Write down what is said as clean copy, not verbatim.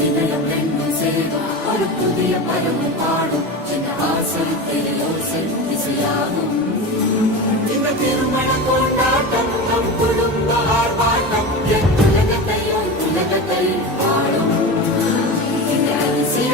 இதயம் ரெண்டும் சேரும் ஒரு புதிய பருவம் பாடும் என்ற ஆசை தேயோசை இசையாகும் இந்த திருமண கொண்டாட்டம் நம் குடும்ப ஆர்ப்பாட்டம் என் உலகத்தையும் உலகத்தை பாடும் இந்த அதிசய